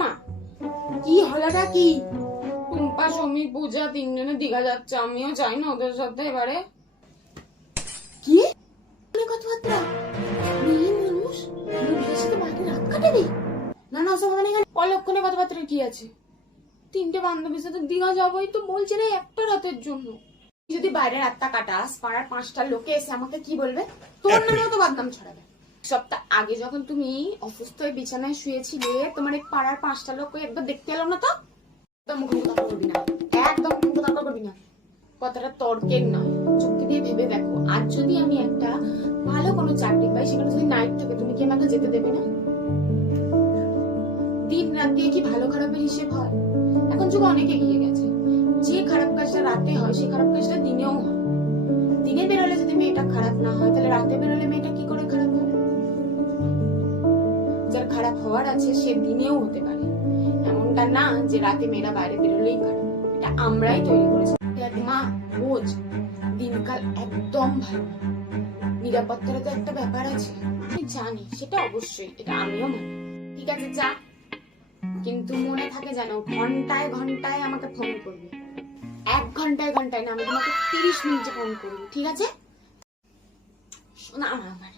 মা কি হলোটা কি? টুম্পা, সমী, পূজা তিনজনে দীঘা যাচ্ছে, আমিও যাই না ওদের সাথে এবারে। কি কথাবার্তা? মেয়ে মানুষ বন্ধুদের সাথে বাইরে রাত কাটাবে? না না, ওসব মানে অলক্ষণে কথাবার্তা কি আছে? তিনটে বান্ধবীর সাথে দীঘা যাবোই তো বলছে রে একটা রাতের জন্য। যদি বাইরে রাতটা কাটাস, পাড়ার 5টা লোকে এসে আমাকে কি বলবে? তোর নামেও তো বদনাম ছড়াবে। সপ্তাহ আগে যখন তুমি অসুস্থ হয়ে বিছানায় শুয়েছিলে, তোমার এই পাড়ার 5টা লোক একবার দেখতে এলো না তো? একদম মুখ তর্ক করবি না, একদম মুখ তর্ক করবি না। কথাটা তর্কের নয়, যুক্তি দিয়ে ভেবে দেখো। আজ যদি আমি একটা ভালো কোনো চাকরি পাই, সেখানে যদি নাইট থাকে, তুমি কি আমাকে যেতে দেবে না? দিন রাত দিয়ে কি ভালো খারাপের হিসেব হয়? এখন যুগ অনেক এগিয়ে গেছে। যে খারাপ কাজটা রাতে হয়, সেই খারাপ কাজটা দিনেও হয়। দিনে বেরোলে যদি মেয়েটা খারাপ না হয়, তাহলে রাতে বেরোলে মেয়েটা কি করে খারাপ হবে? যার খারাপ হওয়ার আছে সে দিনেও হতে পারে, এমনটা না যে রাতে মেয়েরা বাইরে বেরোলেই খারাপ। এটা আমরাই তৈরি করেছি। মা বোঝ, দিনকাল একদম ভালো না, নিরাপত্তার তো একটা ব্যাপার আছে। আমি জানি সেটা, অবশ্যই এটা আমিও মানি। ঠিক আছে যা, কিন্তু মনে থাকে যেন ঘন্টায় ঘন্টায় আমাকে ফোন করবি। 1 ঘন্টায় ঘন্টায় না, আমি তোমাকে 30 মিনিটে ফোন করবি, ঠিক আছে? শোনা আমার।